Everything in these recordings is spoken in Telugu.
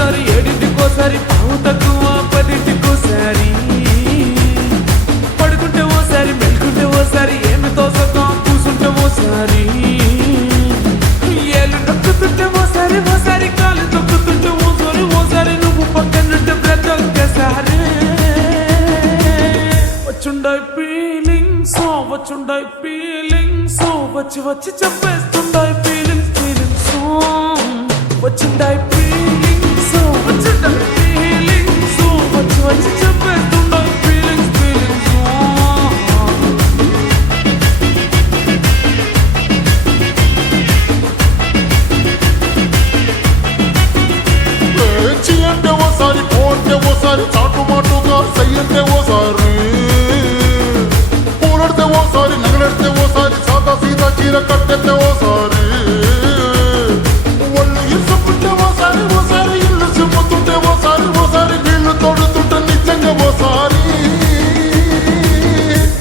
ఓసారి ఏడింటికోసారి పావు తక్కువ పదింటికోసారి పడుకుంటే ఓసారి మెలుకుంటే ఓసారి ఏమి తోసగా కూసుంటే ఓసారి ఏళ్ళు నొక్కుతుంటే ఓసారి ఓసారి కాలు తొక్కుతుంటే ఓసారి ఓసారి నువ్వు పక్కనుంటే బ్రతొక్కసారి వచ్చుండాయి ఫీలింగ్స్ వచ్చుండాయి ఫీలింగ్స్ వచ్చి వచ్చి చెప్పేస్తుండాయి ఫీలింగ్స్ ఫీలింగ్స్ వచ్చుండాయి ఫీలింగ్స్ వచ్చుండాయి ఫీలింగ్స్ వచ్చి వచ్చి చెప్పేస్తుండాయి ఫీలింగ్స్ ఫీలింగ్స్ చి అంటే ఓసారి పోంటే ఓసారి చాటు మాటుగా సై అంటే ఓసారి పూలడితే ఓసారి నగలడితే ఓసారి సాదా సీదా చీర కట్టెత్తే ఓసారి ఒళ్ళు ఇసుకుంటే ఓసారి ఓసారి ఇల్లు చిమ్ముతుంటే ఓసారి ఓసారి నీళ్లు తోడుతుంటే నిజంగా ఓసారి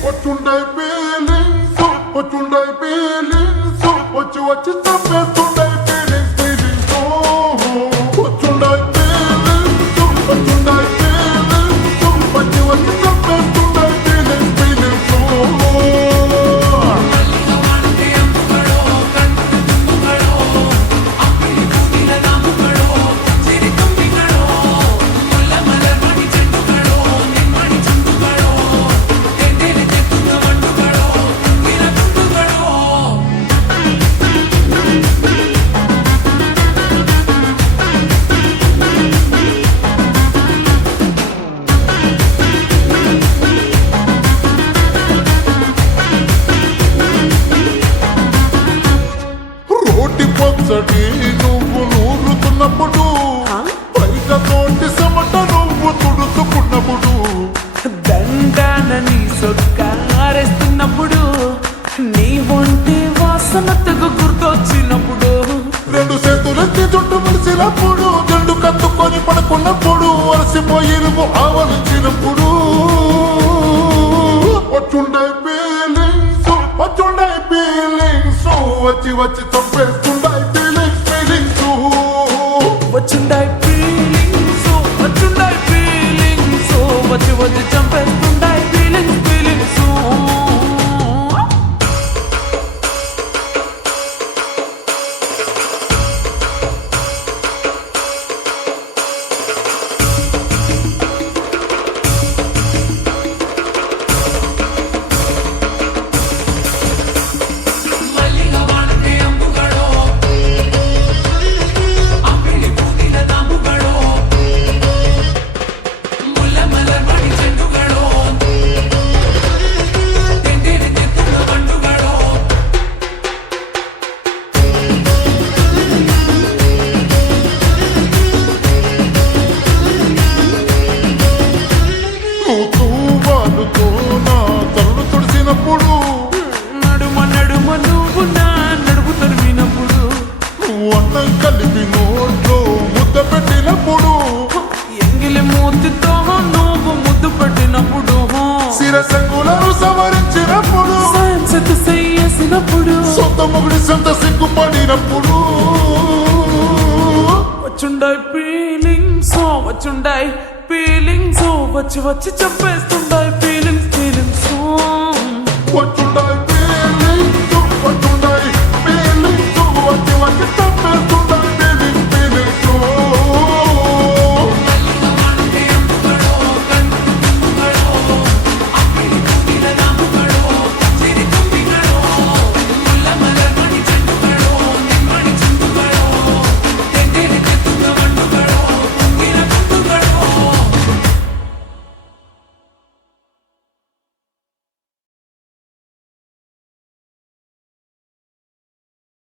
వచ్చుండే ఫీలింగ్స్ వచ్చుండే ఫీలింగ్స్ వచ్చి వచ్చి చంపేస్తుండే ఫీలింగ్స్ ఫీలింగ్స్ వచ్చుండే ఫీలింగ్స్ వచ్చుండే ఫీలింగ్స్ వచ్చి వచ్చి చంపేస్తుండే ఫీలింగ్స్ ఫీలింగ్స్ రోటి పచ్చడి నువ్వు నూరుతున్నప్పుడు పైక తోటి సమట నువ్వు తుడుచుకున్నప్పుడు దండానని సొక్కారేస్తున్నప్పుడు నీ ఒంటి వాసనతకు గుర్తొచ్చినప్పుడు రెండు చేతులెత్తి చుట్టు ముడిసినప్పుడు జండు కత్తుకొని పడుకున్నప్పుడు అలసిపోయి నువ్వు ఆవలించినప్పుడు వచ్చుండే ఫీలింగ్స్ వచ్చుండే ఫీలింగ్స్ వచ్చి వచ్చి చంపేస్తుండే ఫీలింగ్స్ ఫీలింగ్స్ వచ్చుండాయి ఫీలింగ్స్ వచ్చుండాయి ఫీలింగ్స్ వచ్చి వచ్చి చంపేస్తుండాయి ఫీలింగ్స్ ఫీలింగ్స్ తూవాలుతో నా తలను తుడిసినప్పుడు నడుమ నడుమ నువ్వు నా నడుపు తరిమినప్పుడు నువ్వు అన్నం కలిపి నోట్లో ముద్ద పెట్టినప్పుడు ఎంగిలి మూతితో నువ్వు ముద్దు పెట్టినప్పుడు శిరసంగులను సవరించినప్పుడు సైన్సెత్ చేసినప్పుడు సొంత మొగుడి సొంత సిగ్గుపడినప్పుడు వచ్చుండాయి ఫీలింగ్స్ వచ్చుండాయి ఫీలింగ్స్ వచ్చి వచ్చి చంపేస్తుండాయి ఫీలింగ్స్